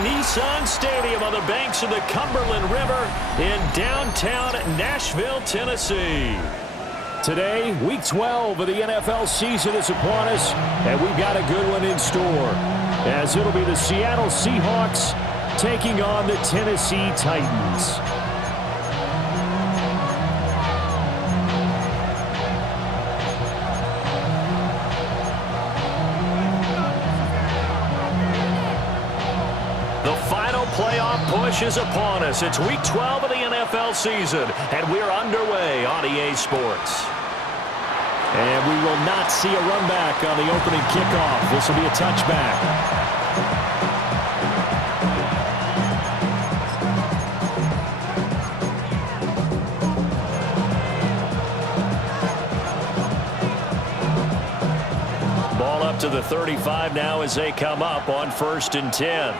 Nissan Stadium on the banks of the Cumberland River in downtown Nashville, Tennessee. Today, Week 12 of the NFL season is upon us, and we've got a good one in store, as it'll be the Seattle Seahawks taking on the Tennessee Titans. Playoff push is upon us. It's Week 12 of the NFL season, and we're underway on EA Sports. And we will not see a run back on the opening kickoff. This will be a touchback. Ball up to the 35 now as they come up on 1st and 10.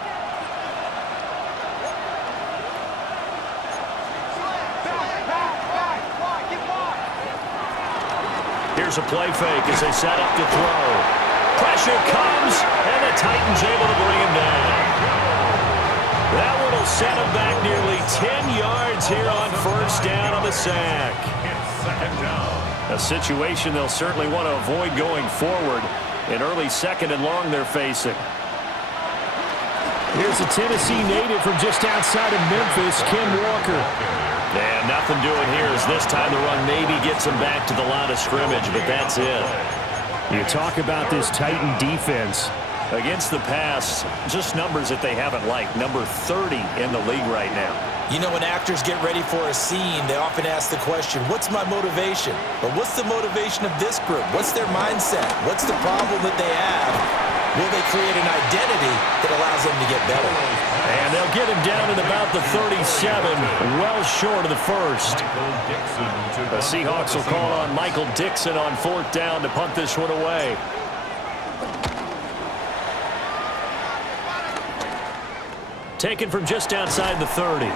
Here's a play fake as they set up to throw. Pressure comes, and the Titans able to bring him down. That one will set him back nearly 10 yards here on 1st down on the sack. A situation they'll certainly want to avoid going forward. An early 2nd and long they're facing. Here's a Tennessee native from just outside of Memphis, Ken Walker. And nothing doing here as this time the run maybe gets him back to the line of scrimmage, but that's it. You talk about this Titan defense. Against the pass, just numbers that they haven't liked. Number 30 in the league right now. You know, when actors get ready for a scene, they often ask the question, what's my motivation? But what's the motivation of this group? What's their mindset? What's the problem that they have? Will they create an identity that allows them to get better? And they'll get him down at about the 37, well short of the 1st. The Seahawks will call on Michael Dixon on 4th down to punt this one away. Taken from just outside the 30.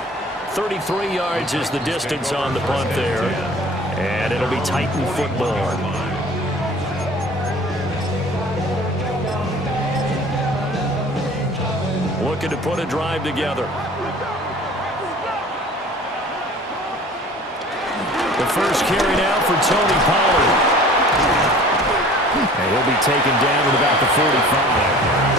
33 yards is the distance on the punt there. And it'll be Titan football. Looking to put a drive together. The first carry now for Tony Pollard. And he'll be taken down at about the 45.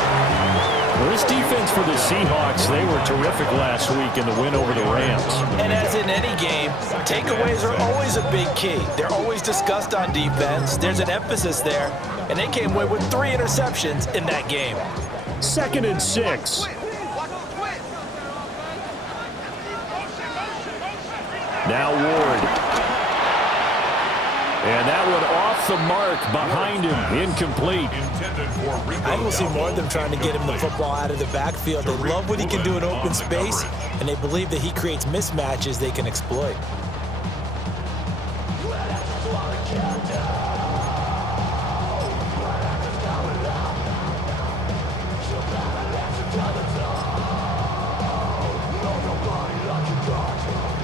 Well, this defense for the Seahawks, they were terrific last week in the win over the Rams. And as in any game, takeaways are always a big key. They're always discussed on defense. There's an emphasis there. And they came away with 3 interceptions in that game. 2nd and 6. Now Ward. And that one off the mark behind him, incomplete. I will see more of them trying to get him the football out of the backfield. They love what he can do in open space, and they believe that he creates mismatches they can exploit.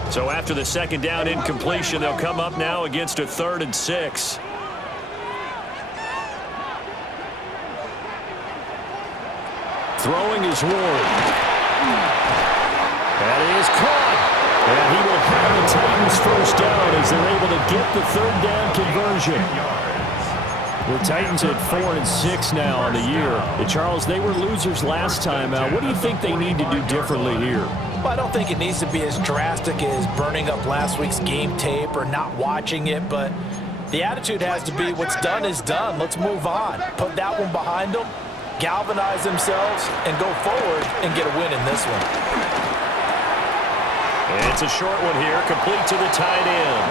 So after the 2nd down incompletion, they'll come up now against a 3rd and 6. Throwing is Ward. That is caught. And he will have the Titans 1st down as they're able to get the 3rd down conversion. The Titans at 4 and 6 now on the year. And Charles, they were losers last time out. What do you think they need to do differently here? Well, I don't think it needs to be as drastic as burning up last week's game tape or not watching it, but the attitude has to be what's done is done. Let's move on. Put that one behind them, galvanize themselves, and go forward and get a win in this one. And it's a short one here, complete to the tight end.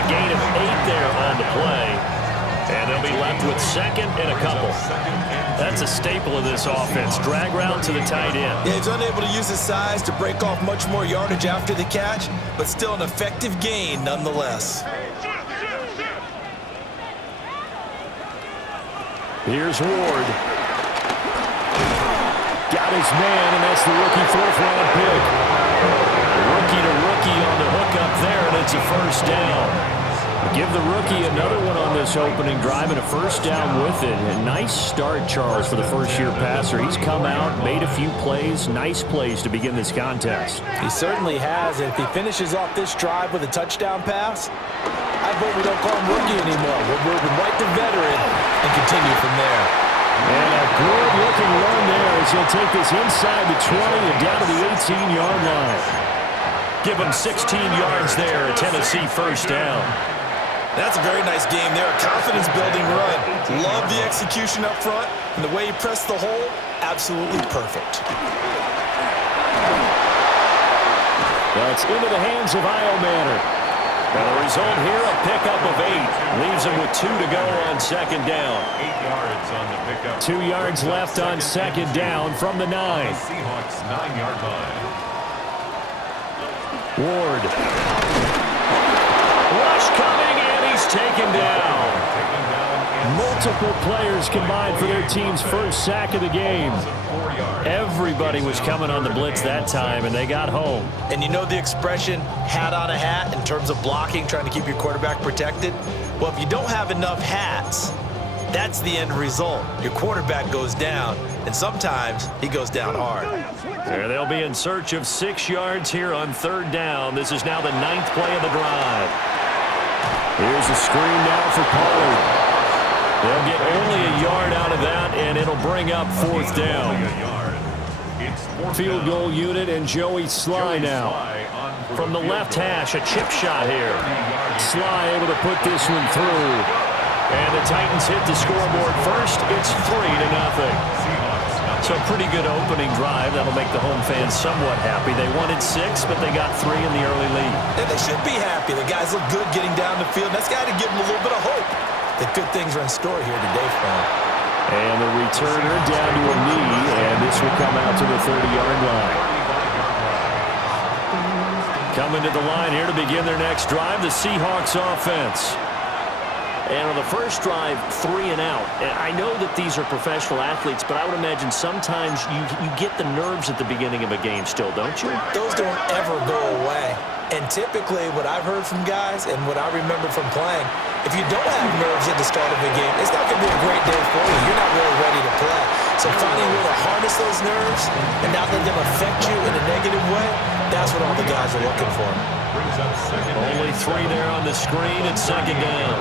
A gain of 8 there on the play. And they'll be left with 2nd and a couple. That's a staple of this offense. Drag route to the tight end. Yeah, he's unable to use his size to break off much more yardage after the catch, but still an effective gain nonetheless. Here's Ward. Got his man, and that's the rookie 4th-round pick. Rookie to rookie on the hook up there, and it's a 1st down. Give the rookie another one on this opening drive and a first down with it. A nice start, Charles, for the first-year passer. He's come out, made a few plays, nice plays to begin this contest. He certainly has. And if he finishes off this drive with a touchdown pass, I vote we don't call him rookie anymore. We're moving right to veteran and continue from there. And a good-looking run there as he'll take this inside the 20 and down to the 18-yard line. Give him 16 yards there, a Tennessee first down. That's a very nice game there, a confidence-building run. Love the execution up front, and the way he pressed the hole, absolutely perfect. That's into the hands of Iomanner. And the result here, a pickup of 8. Leaves him with 2 to go on second down. 8 yards on the pickup. 2 yards left on second down from the 9. Seahawks 9-yard line. Ward. Rush coming, and he's taken down. Multiple players combined for their team's first sack of the game. Everybody was coming on the blitz that time, and they got home. And you know the expression, hat on a hat, in terms of blocking, trying to keep your quarterback protected? Well, if you don't have enough hats, that's the end result. Your quarterback goes down, and sometimes he goes down hard. There they'll be in search of 6 yards here on third down. This is now the 9th play of the drive. Here's a screen now for Pollard. They'll get only a yard out of that, and it'll bring up fourth down. Field goal unit and Joey Sly now. From the left hash, a chip shot here. Sly able to put this one through. And the Titans hit the scoreboard first. It's 3-0. So a pretty good opening drive. That'll make the home fans somewhat happy. They wanted 6, but they got 3 in the early lead. And they should be happy. The guys look good getting down the field. That's got to give them a little bit of hope that good things are in store here today for them. And the returner down to a knee, and this will come out to the 30-yard line. Coming to the line here to begin their next drive, the Seahawks offense. And on the first drive, 3 and out. And I know that these are professional athletes, but I would imagine sometimes you get the nerves at the beginning of a game still, don't you? Those don't ever go away. And typically what I've heard from guys and what I remember from playing, if you don't have nerves at the start of a game, it's not going to be a great day for you. You're not really ready to play. So finding a way to harness those nerves and not let them affect you in a negative way, that's what all the guys are looking for. Only 3 there on the screen and second down.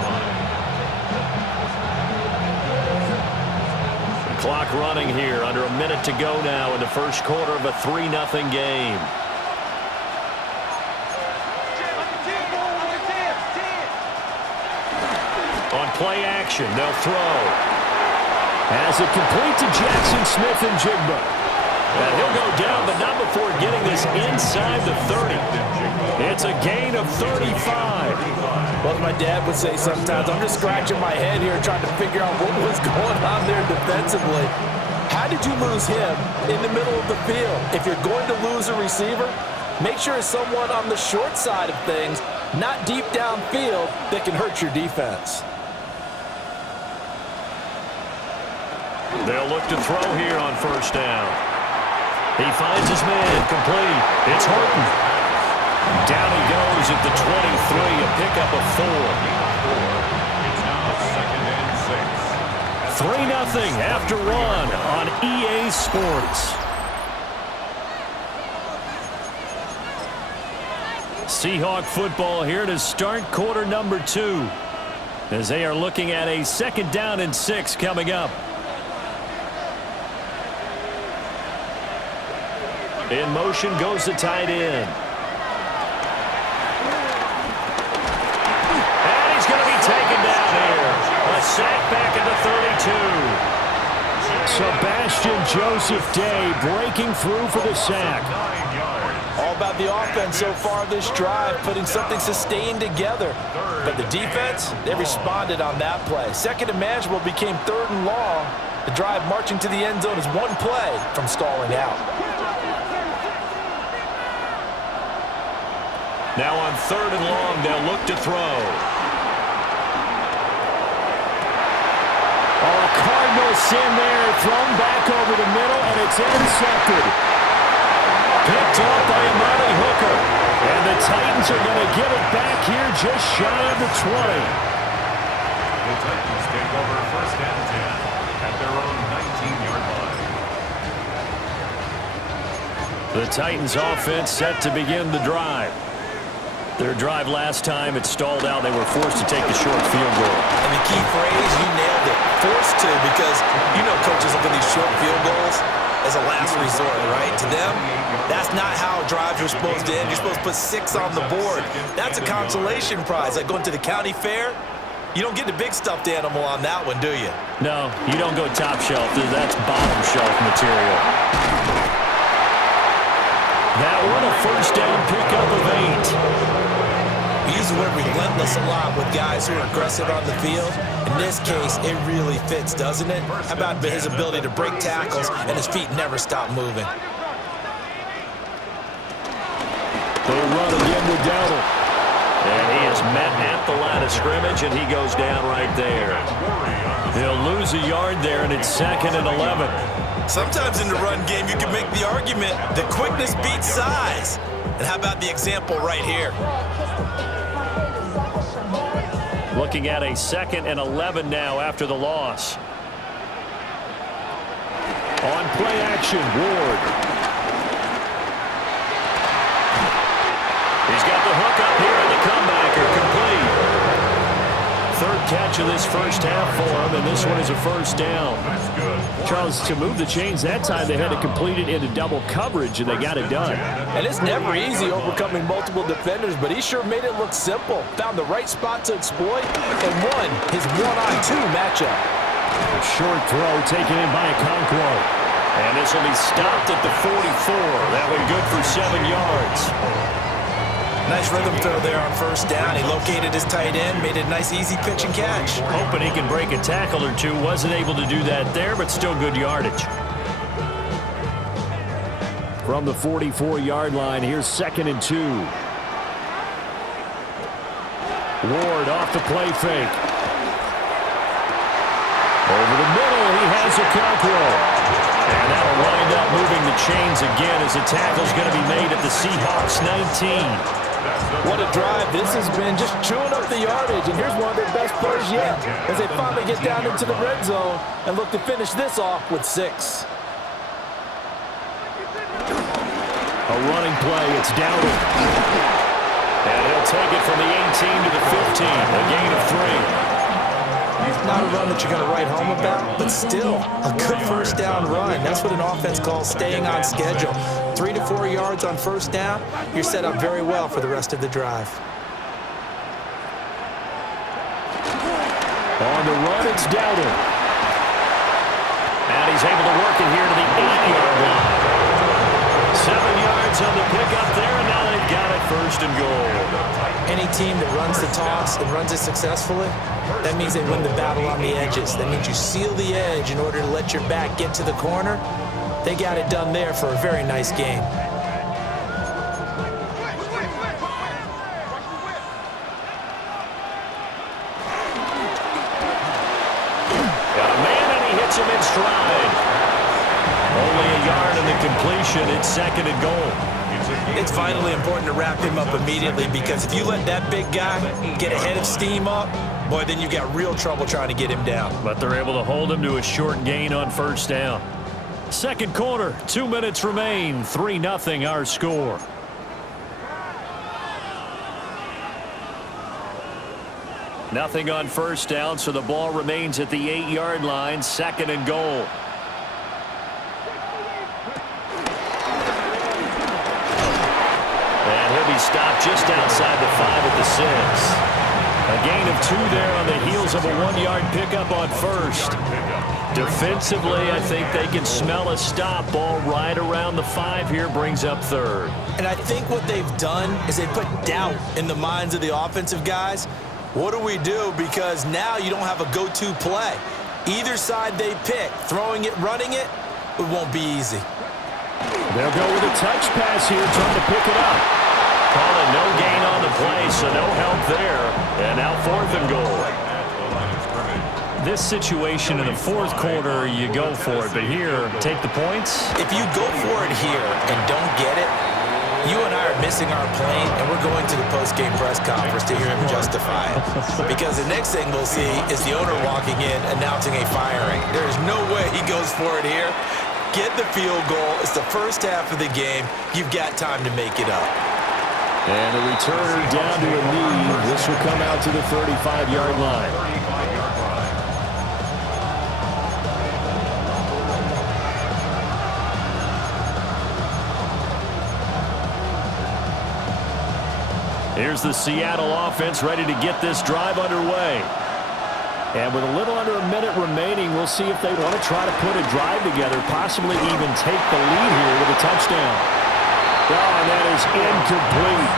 Clock running here, under a minute to go now in the first quarter of a 3-0 game. On play action, they'll throw. As it complete to Jackson Smith-Njigba. And he'll go down, but not before getting this inside the 30. It's a gain of 35. Well, as my dad would say sometimes, I'm just scratching my head here trying to figure out what was going on there defensively. How did you lose him in the middle of the field? If you're going to lose a receiver, make sure it's someone on the short side of things, not deep downfield, that can hurt your defense. They'll look to throw here on first down. He finds his man, complete. It's Horton. Down he goes at the 23, a pickup of 4. It's now 2nd and 6. 3-0 after one on EA Sports. Seahawk football here to start quarter number 2 as they are looking at a 2nd down and 6 coming up. In motion goes the tight end. And he's going to be taken down here. A sack back at the 32. Sebastian Joseph Day breaking through for the sack. All about the offense so far this drive, putting something sustained together. But the defense, they responded on that play. 2nd and manageable became 3rd and long. The drive marching to the end zone is one play from stalling out. Now on 3rd and long, they'll look to throw. Oh, Cardinals in there, thrown back over the middle, and it's intercepted. Picked off by Amani Hooker. And the Titans are going to get it back here just shy of the 20. The Titans take over first and 10 at their own 19-yard line. The Titans offense set to begin the drive. Their drive last time, it stalled out. They were forced to take the short field goal. And the key phrase, you nailed it. Forced to, because you know coaches look at these short field goals as a last resort, right? To them, that's not how drives are supposed to end. You're supposed to put 6 on the board. That's a consolation prize. Like going to the county fair, you don't get the big stuffed animal on that one, do you? No, you don't go top shelf. That's bottom shelf material. That one a first down pickup of 8. We use the word relentless a lot with guys who are aggressive on the field. In this case, it really fits, doesn't it? How about his ability to break tackles and his feet never stop moving? They run again with Dowdle. And he is met at the line of scrimmage, and he goes down right there. He'll lose a yard there, and it's 2nd and 11. Sometimes in the run game, you can make the argument that quickness beats size. And how about the example right here? Looking at a 2nd and 11 now after the loss. On play action, Ward. He's got the hook up here, and the comebacker complete. 3rd catch of this first half for him, and this one is a first down. Charles, to move the chains that time, they had to complete it into double coverage, and they got it done. And it's never easy overcoming multiple defenders, but he sure made it look simple. Found the right spot to exploit and won his 1-on-2 matchup. A short throw taken in by Okonkwo. And this will be stopped at the 44. That one good for 7 yards. Nice rhythm throw there on first down. He located his tight end, made a nice easy pitch and catch. Hoping he can break a tackle or two. Wasn't able to do that there, but still good yardage. From the 44-yard line, here's 2nd and 2. Ward off the play fake. Over the middle, he has Okonkwo. And that'll wind up moving the chains again as the tackle's going to be made at the Seahawks 19. What a drive this has been, just chewing up the yardage. And here's one of their best plays yet as they finally get down into the red zone and look to finish this off with 6. A running play, it's Dowdle. And he'll take it from the 18 to the 15, a gain of 3. Not a run that you're going to write home about, but still a good first down run. That's what an offense calls staying on schedule. 3 to 4 yards on first down, you're set up very well for the rest of the drive. On the run, it's Dowdle. And he's able to work it here to the 8-yard line. 7 yards on the pickup there, and now they've got it 1st and goal. Any team that runs the toss and runs it successfully, that means they win the battle on the edges. That means you seal the edge in order to let your back get to the corner. They got it done there for a very nice game. Got a man, and he hits him in stride. Only a yard in the completion. It's 2nd and goal. It's vitally important to wrap him up immediately, because if you let that big guy get ahead of steam up, boy, then you got real trouble trying to get him down. But they're able to hold him to a short gain on first down. 2nd quarter, 2 minutes remain, 3-0 our score. Nothing on first down, so the ball remains at the 8-yard line, 2nd and goal. And he'll be stopped just outside the 5 at the 6. A gain of 2 there on the heels of a 1-yard pickup on first. Defensively, I think they can smell a stop. Ball right around the 5 here, brings up 3rd. And I think what they've done is they put doubt in the minds of the offensive guys. What do we do? Because now you don't have a go-to play. Either side they pick, throwing it, running it, it won't be easy. They'll go with a touch pass here, trying to pick it up. Call it no gain on the play, so no help there. And now 4th and goal. this situation in the fourth quarter, you go for it. But here, take the points. If you go for it here and don't get it, you and I are missing our plane, and we're going to the post-game press conference to hear him justify it. Because the next thing we'll see is the owner walking in announcing a firing. There is no way he goes for it here. Get the field goal. It's the first half of the game. You've got time to make it up. And the returner down to a knee. This will come out to the 35-yard line. Here's the Seattle offense ready to get this drive underway. And with a little under a minute remaining, we'll see if they want to try to put a drive together, possibly even take the lead here with a touchdown. Oh, and that is incomplete.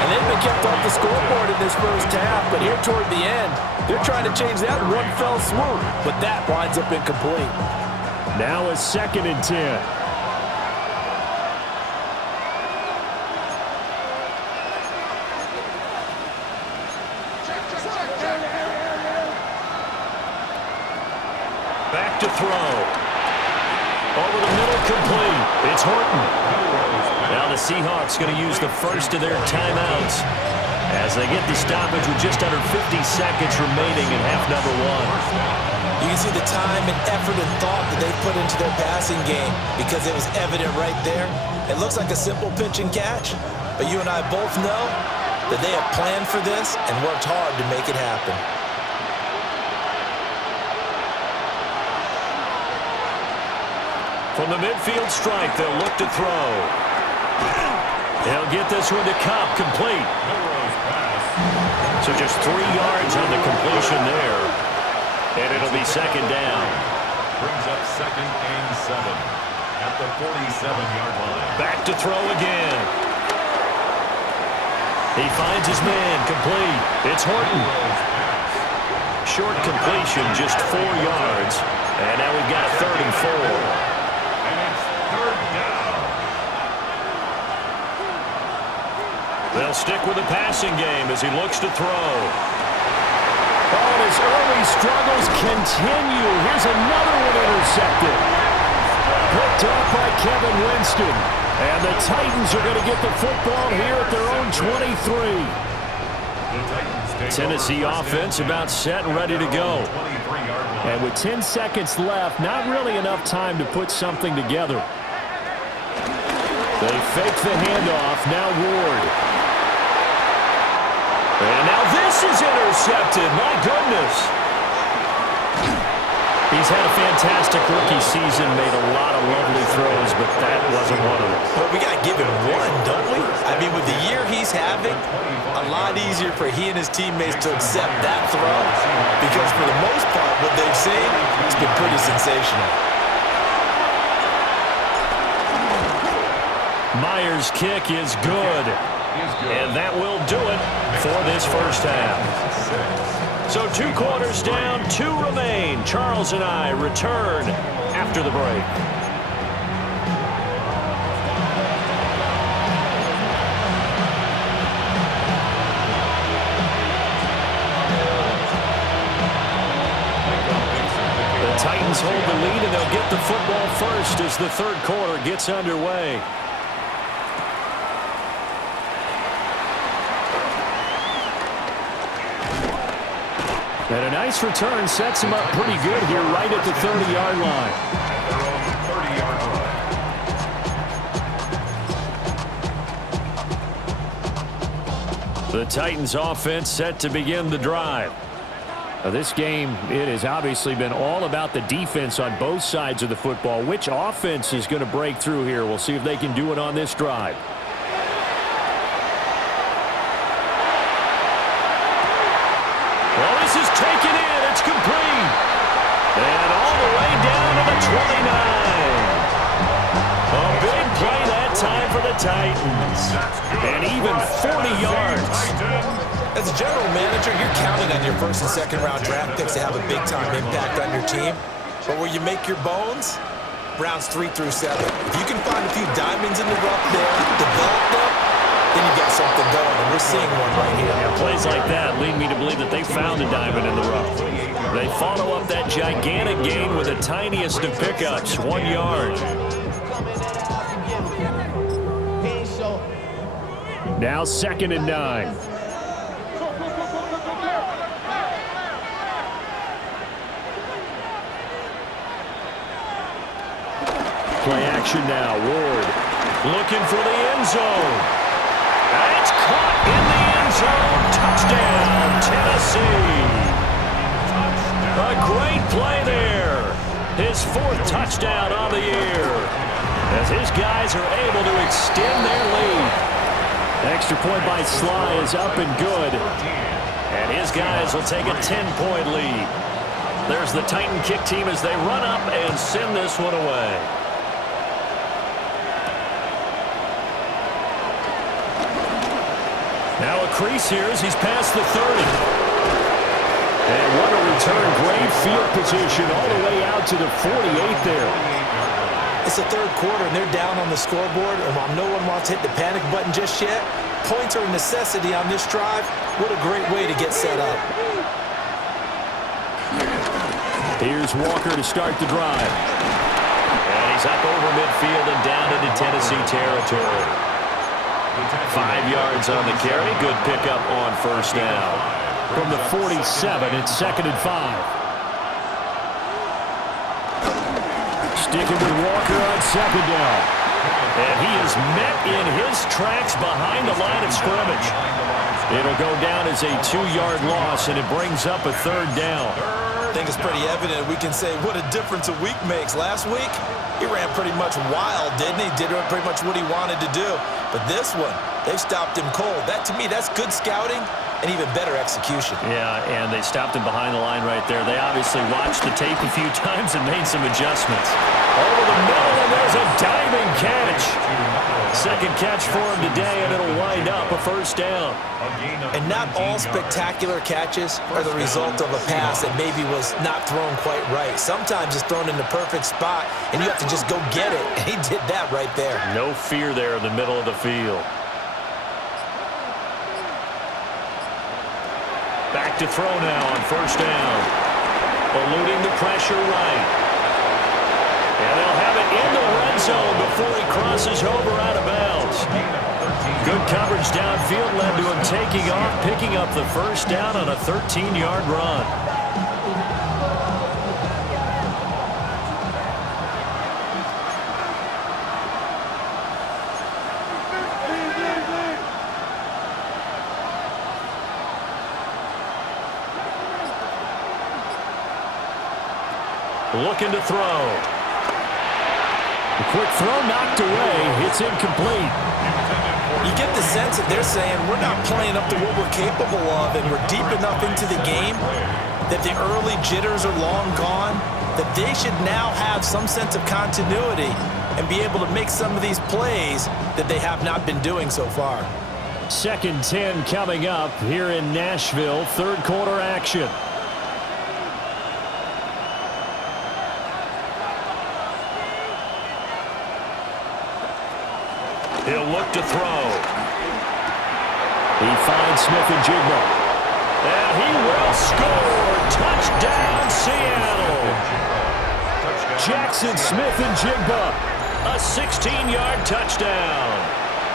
And they've been kept off the scoreboard in this first half, but here toward the end, they're trying to change that in one fell swoop. But that winds up incomplete. Now a 2nd and 10. Back to throw. Over the middle, complete. It's Horton. Now the Seahawks going to use the first of their timeouts as they get the stoppage with just under 50 seconds remaining in half number one. You can see the time and effort and thought that they put into their passing game because it was evident right there. It looks like a simple pitch and catch, but you and I both know that they have planned for this and worked hard to make it happen. From the midfield stripe, they'll look to throw. They'll get this one to Cobb, complete. So just 3 yards on the completion there. And it'll be 2nd down. Brings up 2nd and 7 at the 47-yard line. Back to throw again. He finds his man, complete. It's Horton. Short completion, just 4 yards. And now we've got a 3rd and 4. They'll stick with the passing game as he looks to throw. Oh, and his early struggles continue. Here's another one intercepted. Picked off by Kevin Winston. And the Titans are going to get the football here at their own 23. Tennessee offense about set and ready to go. And with 10 seconds left, not really enough time to put something together. They fake the handoff. Now Ward. And now this is intercepted. My goodness. He's had a fantastic rookie season, made a lot of lovely throws, but that wasn't one of them. But we got to give him one, don't we? I mean, with the year he's having, a lot easier for he and his teammates to accept that throw because for the most part, what they've seen, it's been pretty sensational. Myers' kick is good. And that will do it for this first half. So 2 quarters down, 2 remain. Charles and I return after the break. The Titans hold the lead, and they'll get the football first as the 3rd quarter gets underway. And a nice return sets him up pretty good here right at the 30-yard line. The Titans offense set to begin the drive. Now this game, it has obviously been all about the defense on both sides of the football. Which offense is going to break through here? We'll see if they can do it on this drive. Well, this is taken in. It's complete. And all the way down to the 29. A big play that time for the Titans. And even 40 yards. As a general manager, you're counting on your first and second round draft picks to have a big-time impact on your team. But where you make your bones, rounds 3 through 7. If you can find a few diamonds in the rough there, develop them, then you got something going. And we're seeing one right here. Yeah, plays like that lead me to believe that they found a diamond in the rough. They follow up that gigantic gain with the tiniest of pickups, 1 yard. Now 2nd and 9. Play action now. Ward looking for the end zone. And it's caught in the end zone. Touchdown, Tennessee. A great play there. His 4th touchdown on the year. As his guys are able to extend their lead. Extra point by Sly is up and good. And his guys will take a 10-point lead. There's the Titan kick team as they run up and send this one away. Now a crease here as he's past the 30. And what a return. Great field position all the way out to the 48 there. It's the 3rd quarter, and they're down on the scoreboard. And while no one wants to hit the panic button just yet, points are a necessity on this drive. What a great way to get set up. Here's Walker to start the drive. And he's up over midfield and down into Tennessee territory. 5 yards on the carry. Good pickup on 1st down. From the 47, it's 2nd and 5. Sticking with Walker on 2nd down. And he is met in his tracks behind the line of scrimmage. It'll go down as a 2-yard loss, and it brings up a 3rd down. I think it's pretty evident. We can say what a difference a week makes. Last week, he ran pretty much wild, didn't he? Did pretty much what he wanted to do. But this one, they stopped him cold. That, to me, that's good scouting and even better execution. Yeah, and they stopped him behind the line right there. They obviously watched the tape a few times and made some adjustments. Over the middle, and there's a diving catch. 2nd catch for him today, and it'll wind up a 1st down. And not all spectacular catches are the result of a pass that maybe was not thrown quite right. Sometimes it's thrown in the perfect spot, and you have to just go get it. And he did that right there. No fear there in the middle of the field. Back to throw now on 1st down. Eluding the pressure right. And they'll have it in the red zone before he crosses over out of bounds. Good coverage downfield led to him taking off, picking up the 1st down on a 13-yard run. Looking to throw. The quick throw knocked away. It's incomplete. You get the sense that they're saying we're not playing up to what we're capable of, and we're deep enough into the game that the early jitters are long gone, that they should now have some sense of continuity and be able to make some of these plays that they have not been doing so far. 2nd 10 coming up here in Nashville. 3rd quarter action. He'll look to throw. He finds Smith-Njigba. And he will score. Touchdown, Seattle. Jackson Smith-Njigba. A 16-yard touchdown.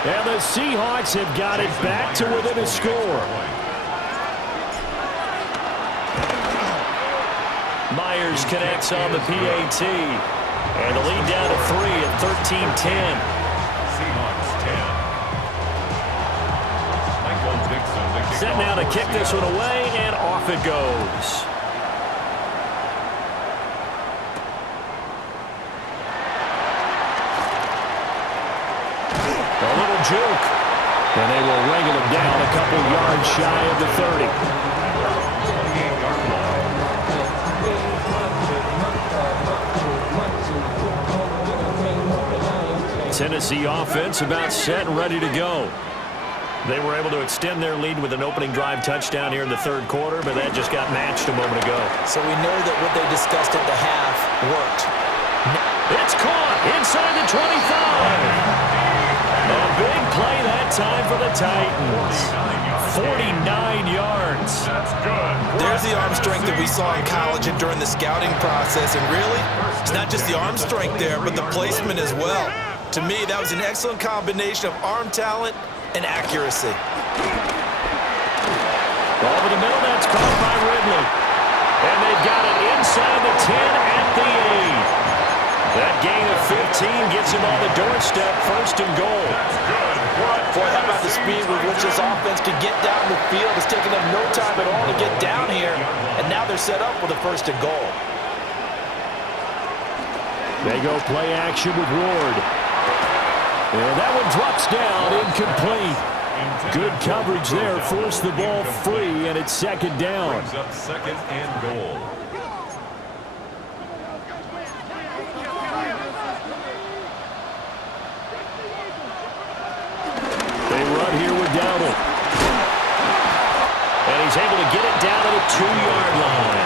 And the Seahawks have got it back to within a score. Myers connects on the PAT. And the lead down to 3 at 13-10. Set now to kick this one away, and off it goes. A little juke. And they will wrangle him down a couple yards shy of the 30. Tennessee offense about set and ready to go. They were able to extend their lead with an opening drive touchdown here in the 3rd quarter, but that just got matched a moment ago. So we know that what they discussed at the half worked. It's caught inside the 25. A big play that time for the Titans. 49 yards. That's good. There's the arm strength that we saw in college and during the scouting process. And really, it's not just the arm strength there, but the placement as well. To me, that was an excellent combination of arm talent and accuracy. Over the middle, that's caught by Ridley. And they've got it inside the 10 at the 8. That gain of 15 gets him on the doorstep, first and goal. Boy, how about the speed with which this offense could get down the field? It's taken them no time at all to get down here, and now they're set up with a first and goal. They go play action with Ward. And that one drops down, incomplete. Good coverage there, forced the ball free, and it's second down. Brings up second and goal. They run here with Dowdle. And he's able to get it down to the 2-yard line.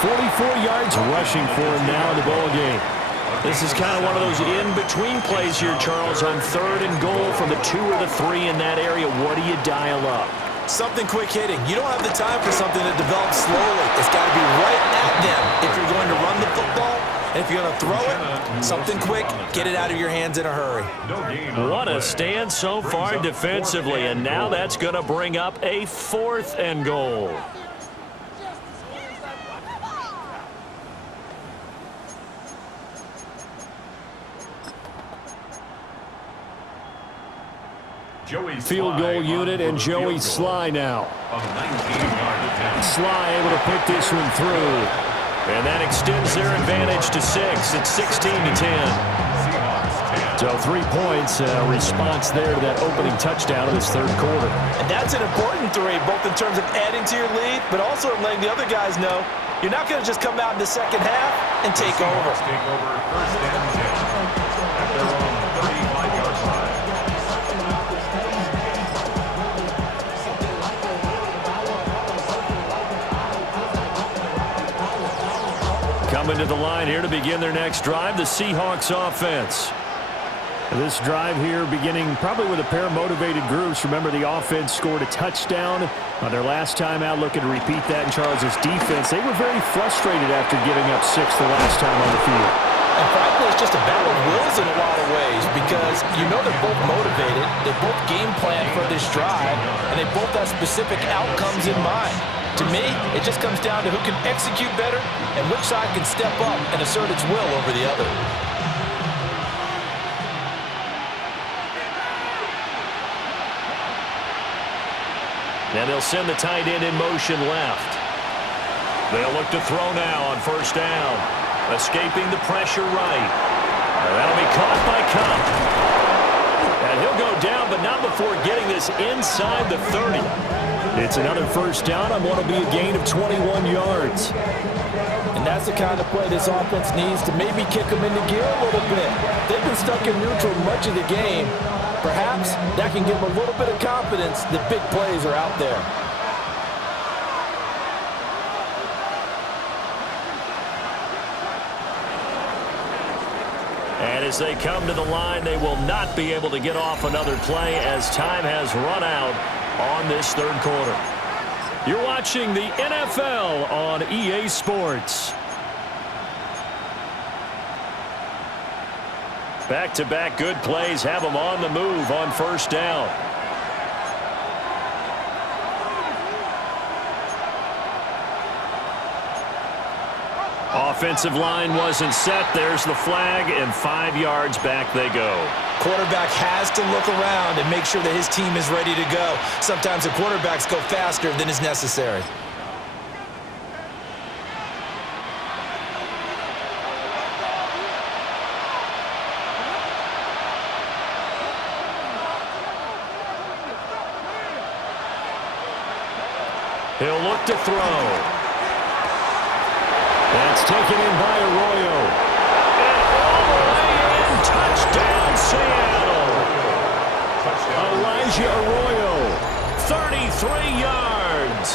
44 yards rushing for him now in the ball game. This is kind of one of those in-between plays here, Charles, on third and goal from the 2 or the 3 in that area. What do you dial up? Something quick hitting. You don't have the time for something that develops slowly. It's got to be right at them if you're going to run the football. And if you're going to throw it, something quick, get it out of your hands in a hurry. What a stand so far defensively, and now that's going to bring up a 4th and goal. Field goal unit and Joey Sly now. Sly able to pick this one through. And that extends their advantage to 6. It's 16-10. So 3 points, response there to that opening touchdown in this third quarter. And that's an important 3, both in terms of adding to your lead, but also letting the other guys know you're not going to just come out in the second half and take over. Take over first and 10 at their own 35-yard line. Coming to the line here to begin their next drive, the Seahawks offense. This drive here beginning probably with a pair of motivated groups. Remember, the offense scored a touchdown on their last time out. Looking to repeat that in Charles' defense. They were very frustrated after giving up 6 the last time on the field. And frankly, it's just a battle of wills in a lot of ways because you know they're both motivated. They both game plan for this drive, and they both have specific outcomes in mind. To me, it just comes down to who can execute better and which side can step up and assert its will over the other. And they'll send the tight end in motion left. They'll look to throw now on first down. Escaping the pressure right. And that'll be caught by Cup. And he'll go down, but not before getting this inside the 30. It's another first down on what will be a gain of 21 yards. And that's the kind of play this offense needs to maybe kick them into gear a little bit. They've been stuck in neutral much of the game. Perhaps that can give them a little bit of confidence that big plays are out there. And as they come to the line, they will not be able to get off another play as time has run out on this third quarter. You're watching the NFL on EA Sports. Back-to-back good plays have them on the move on first down. Offensive line wasn't set. There's the flag, and 5 yards back they go. Quarterback has to look around and make sure that his team is ready to go. Sometimes the quarterbacks go faster than is necessary. He'll look to throw. That's taken in by Arroyo. And all the way in, touchdown Seattle. Elijah Arroyo, 33 yards.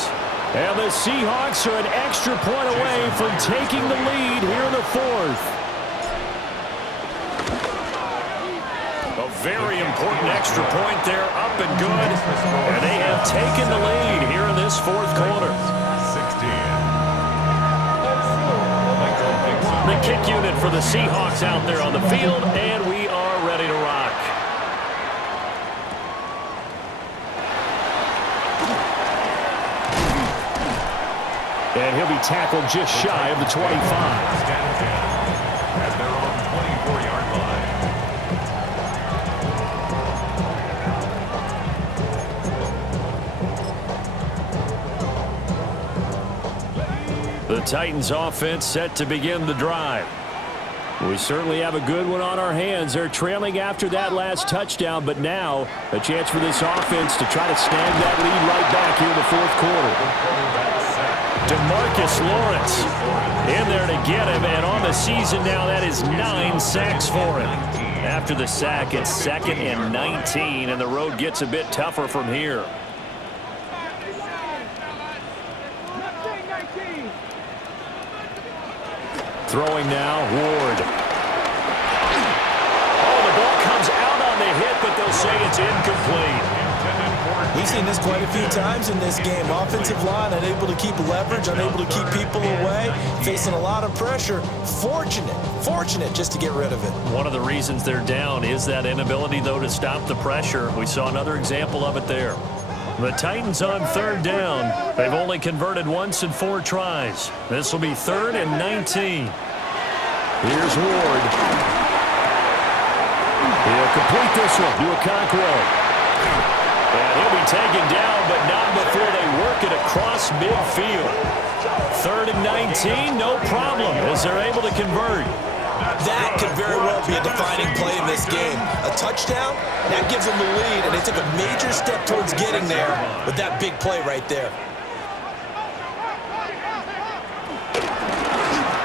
And the Seahawks are an extra point away from taking the lead here in the fourth. A very important extra point there, up and good. And they have taken the lead here in this fourth quarter. 16. The kick unit for the Seahawks out there on the field, and we are ready to rock. And he'll be tackled just shy of the 25. At their own 24-yard line. The Titans offense set to begin the drive. We certainly have a good one on our hands. They're trailing after that last touchdown, but now a chance for this offense to try to snag that lead right back here in the fourth quarter. DeMarcus Lawrence in there to get him, and on the season now that is 9 sacks for him. After the sack, it's 2nd and 19, and the road gets a bit tougher from here. Throwing now, Ward. Oh, the ball comes out on the hit, but they'll say it's incomplete. We've seen this quite a few times in this game. Offensive line unable to keep leverage, unable to keep people away, facing a lot of pressure. Fortunate just to get rid of it. One of the reasons they're down is that inability, though, to stop the pressure. We saw another example of it there. The Titans on 3rd down. They've only converted once in 4 tries. This will be 3rd and 19. Here's Ward. He'll complete this one to Okonkwo. And he'll be taken down, but not before they work it across midfield. 3rd and 19, no problem, as they're able to convert. That could very well be a defining play in this game. A touchdown, that gives them the lead, and they took a major step towards getting there with that big play right there.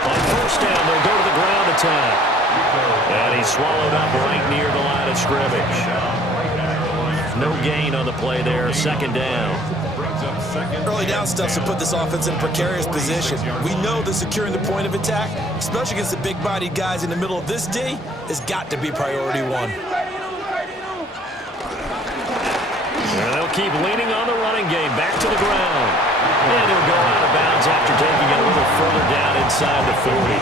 On 1st down, they'll go to the ground attack. And he's swallowed up right near the line of scrimmage. No gain on the play there, 2nd down. Early down stuff to put this offense in a precarious position. We know that securing the point of attack, especially against the big-bodied guys in the middle of this D, has got to be priority 1. And they'll keep leaning on the running game, back to the ground. And he'll go out of bounds after taking it a little further down inside the 40.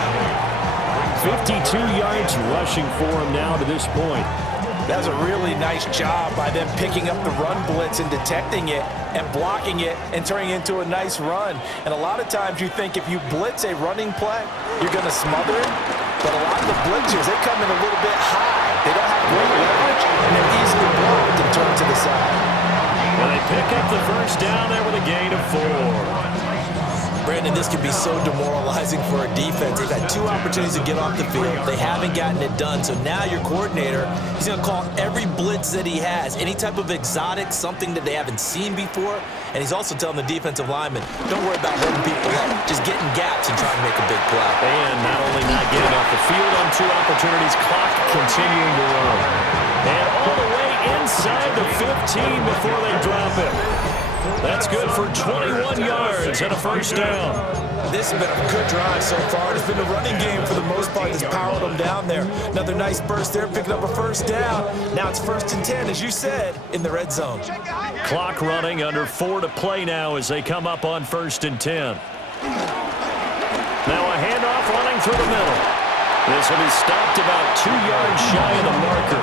52 yards rushing for him now to this point. That was a really nice job by them picking up the run blitz and detecting it and blocking it and turning it into a nice run. And a lot of times you think if you blitz a running play, you're going to smother it. But a lot of the blitzers, they come in a little bit high. They don't have great leverage, and they're easily blocked and turned to the side. And they pick up the 1st down there with a gain of 4. Brandon, this can be so demoralizing for a defense. They've had 2 opportunities to get off the field. They haven't gotten it done. So now your coordinator, he's going to call every blitz that he has, any type of exotic, something that they haven't seen before. And he's also telling the defensive linemen, don't worry about holding people up. Just get in gaps and try to make a big play. And not only not getting off the field on 2 opportunities, clock continuing to run. And all the way inside the 15 before they drop it. That's good for 21 yards and a 1st down. This has been a good drive so far. It's been a running game for the most part that's powered them down there. Another nice burst there, picking up a 1st down. Now it's 1st and 10, as you said, in the red zone. Clock running, under 4 to play now as they come up on 1st and 10. Now a handoff running through the middle. This will be stopped about 2 yards shy of the marker.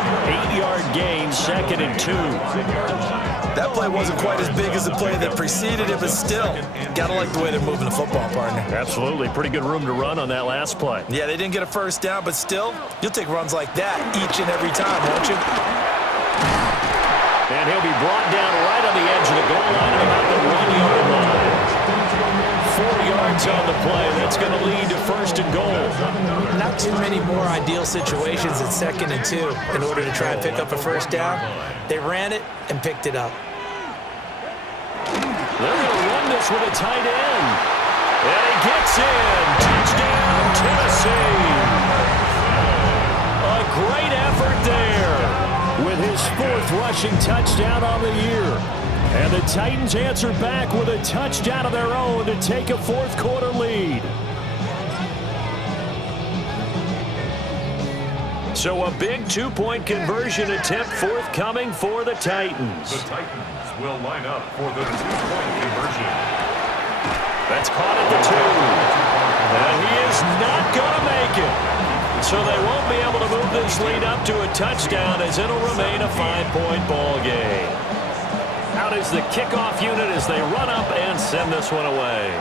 8-yard gain, 2nd and 2. That play wasn't quite as big as the play that preceded it, but still, gotta like the way they're moving the football, partner. Absolutely. Pretty good room to run on that last play. Yeah, they didn't get a 1st down, but still, you'll take runs like that each and every time, won't you? And he'll be brought down right on the edge of the goal line at about the 1-yard line. 4 yards on the play. That's going to lead to 1st and goal. Not too many more ideal situations at 2nd and 2 in order to try and pick up a 1st down. They ran it and picked it up. They're going to run this with a tight end. And he gets in. Touchdown, Tennessee. A great effort there with his 4th rushing touchdown on the year. And the Titans answer back with a touchdown of their own to take a 4th quarter lead. So a big two-point conversion attempt forthcoming for the Titans. The Titans will line up for the two-point conversion. That's caught at the 2. And he is not going to make it. So they won't be able to move this lead up to a touchdown as it'll remain a 5-point ball game. Out is the kickoff unit as they run up and send this one away.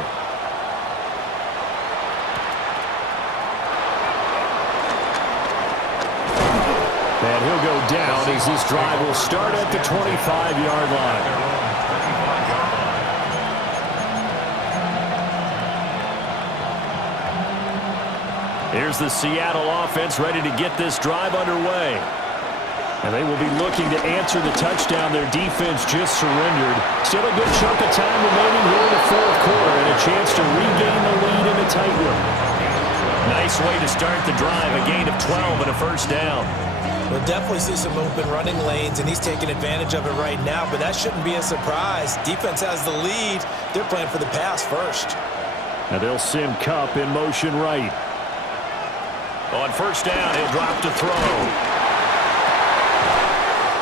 And he'll go down as this drive will start at the 25-yard line. Here's the Seattle offense ready to get this drive underway. And they will be looking to answer the touchdown their defense just surrendered. Still a good chunk of time remaining here in the fourth quarter and a chance to regain the lead in a tight one. Nice way to start the drive, a gain of 12 and a first down. We'll definitely see some open running lanes, and he's taking advantage of it right now, but that shouldn't be a surprise. Defense has the lead. They're playing for the pass first. And they'll send Kupp in motion right. On first down, he'll drop to throw.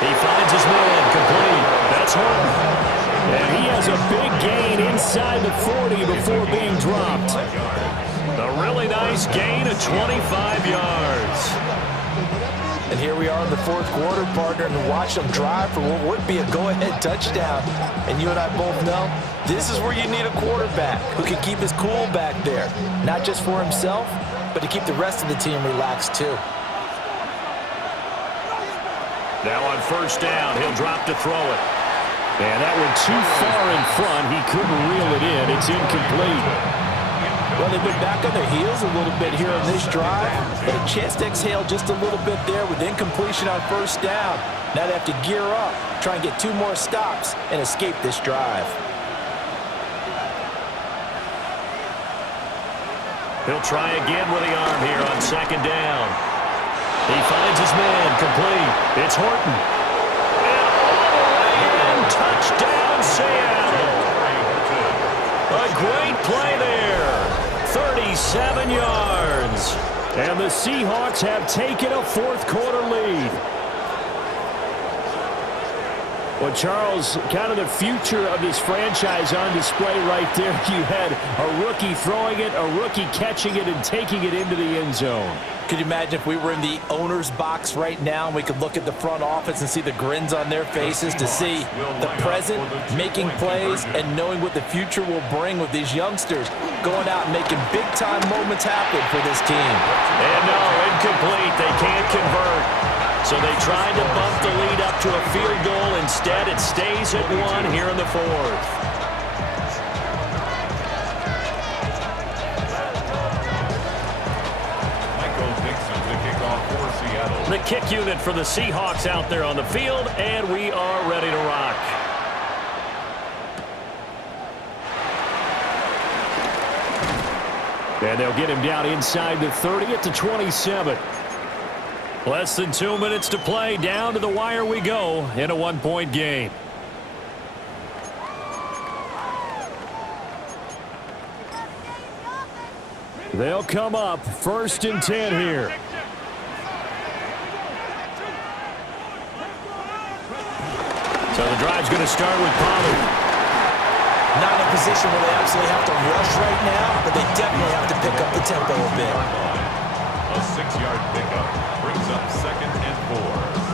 He finds his man, complete. That's Horton. And he has a big gain inside the 40 before being dropped. A really nice gain of 25 yards. And here we are in the fourth quarter, partner, and watch them drive for what would be a go-ahead touchdown. And you and I both know this is where you need a quarterback who can keep his cool back there, not just for himself, but to keep the rest of the team relaxed too. Now on first down, he'll drop to throw it. And that one too far in front. He couldn't reel it in. It's incomplete. Well, they've been back on their heels a little bit here on this drive, but a chance to exhale just a little bit there with incompletion on first down. Now they have to gear up, try and get 2 more stops, and escape this drive. He'll try again with the arm here on second down. He finds his man, complete. It's Horton. And all the way in, touchdown Seattle. A great play there. 37 yards. And the Seahawks have taken a fourth quarter lead. Well, Charles, kind of the future of this franchise on display right there. You had a rookie throwing it, a rookie catching it, and taking it into the end zone. Could you imagine if we were in the owner's box right now and we could look at the front office and see the grins on their faces to see the present making plays and knowing what the future will bring with these youngsters going out and making big-time moments happen for this team. And no, incomplete. They can't convert. So they tried to bump the lead up to a field goal. Instead, it stays at 1 here in the fourth. The kick unit for the Seahawks out there on the field, and we are ready to rock. And they'll get him down inside the 30 at the 27. Less than 2 minutes to play. Down to the wire we go in a 1-point game. They'll come up 1st and 10 here. So the drive's going to start with Pollard. Not in a position where they absolutely have to rush right now, but they definitely have to pick up the tempo a bit. A 6-yard pickup brings up 2nd and 4.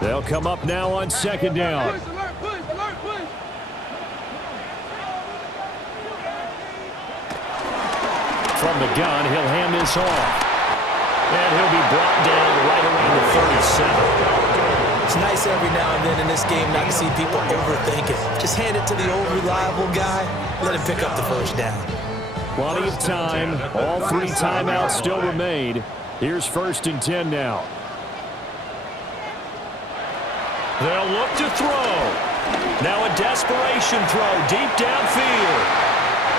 They'll come up now on 2nd down. From the gun, he'll hand this off. And he'll be brought down right around the 37. It's nice every now and then in this game not to see people overthink it. Just hand it to the old reliable guy, let him pick up the first down. Plenty of time. All 3 timeouts still remain. Here's 1st and 10 now. They'll look to throw. Now a desperation throw deep downfield.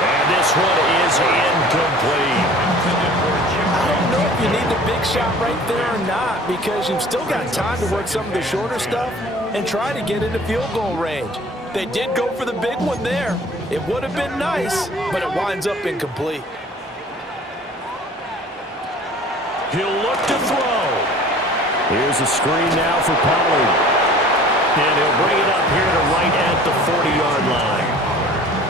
And this one is incomplete. I don't know if you need the big shot right there or not, because you've still got time to work some of the shorter stuff and try to get into field goal range. They did go for the big one there. It would have been nice, but it winds up incomplete. He'll look to throw. Here's a screen now for Pollard. And he'll bring it up here to right at the 40-yard line.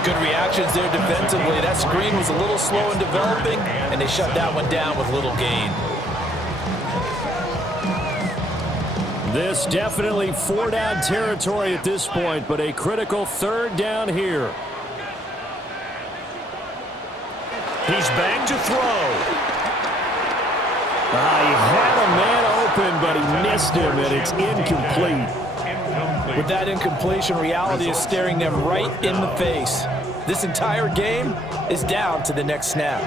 Good reactions there defensively. That screen was a little slow in developing, and they shut that one down with little gain. This definitely 4-down territory at this point, but a critical 3rd down here. He's back to throw. He had a man open, but he missed him, and it's incomplete. With that incompletion, reality is staring them right in the face. This entire game is down to the next snap.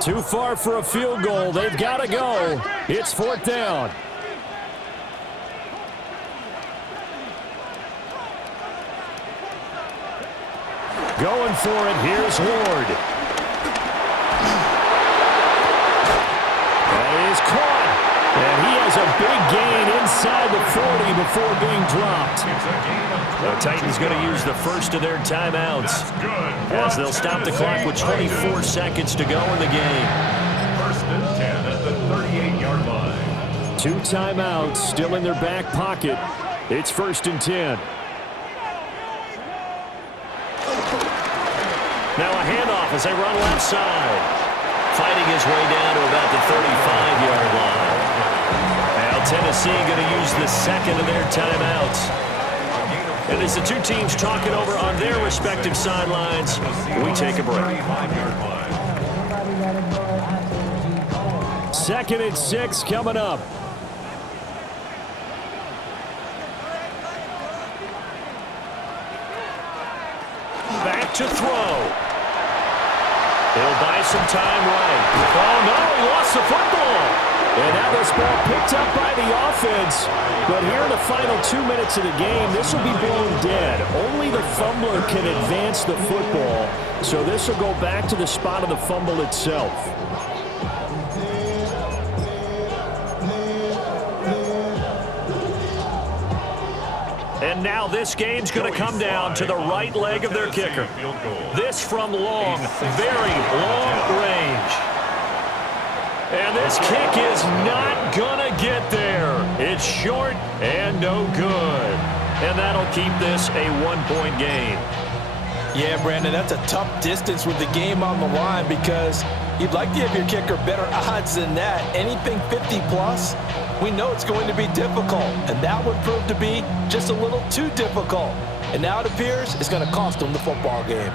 Too far for a field goal. They've got to go. It's 4th down. Going for it. Here's Ward. That is caught. And he has a big gain inside the 40 before being dropped. The Titans going to use the first of their timeouts as they'll stop the clock with 24 seconds to go in the game. 1st and 10 at the 38-yard line. 2 timeouts still in their back pocket. It's 1st and 10. Now a handoff as they run left side. Fighting his way down to about the 35-yard line. Now Tennessee going to use the second of their timeouts. And as the two teams talk it over on their respective sidelines, we take a break. 2nd and 6 coming up. Back to throw. He'll buy some time right. Oh, no, he lost the football. And now this ball picked up by the offense. But here in the final 2 minutes of the game, this will be blown dead. Only the fumbler can advance the football. So this will go back to the spot of the fumble itself. And now this game's going to come down to the right leg of their kicker. This from long, very long range. And this kick is not going to get there. It's short and no good. And that'll keep this a 1-point game. Yeah, Brandon, that's a tough distance with the game on the line because you'd like to give your kicker better odds than that. Anything 50-plus, we know it's going to be difficult. And that would prove to be just a little too difficult. And now it appears it's going to cost them the football game.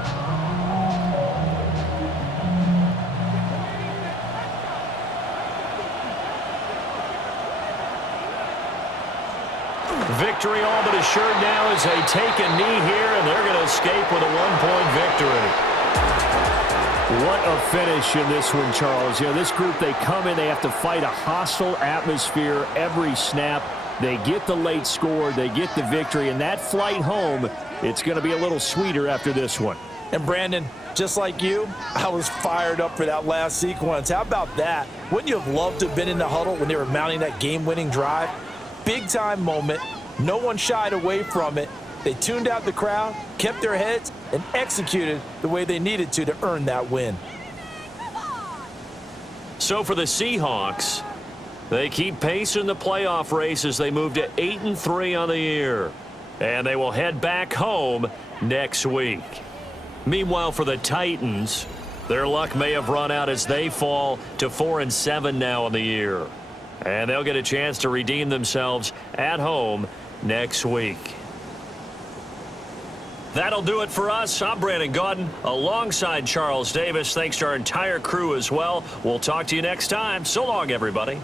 Victory all but assured now as they take a knee here, and they're going to escape with a 1-point victory. What a finish in this one, Charles. You know, this group, they come in, they have to fight a hostile atmosphere every snap. They get the late score, they get the victory, and that flight home, it's going to be a little sweeter after this one. And Brandon, just like you, I was fired up for that last sequence. How about that? Wouldn't you have loved to have been in the huddle when they were mounting that game-winning drive? Big-time moment. No one shied away from it. They tuned out the crowd, kept their heads, and executed the way they needed to earn that win. So for the Seahawks, they keep pace in the playoff race as they move to 8-3 on the year. And they will head back home next week. Meanwhile, for the Titans, their luck may have run out as they fall to 4-7 now on the year. And they'll get a chance to redeem themselves at home next week. That'll do it for us. I'm Brandon Gaudin alongside Charles Davis. Thanks to our entire crew as well. We'll talk to you next time. So long, everybody.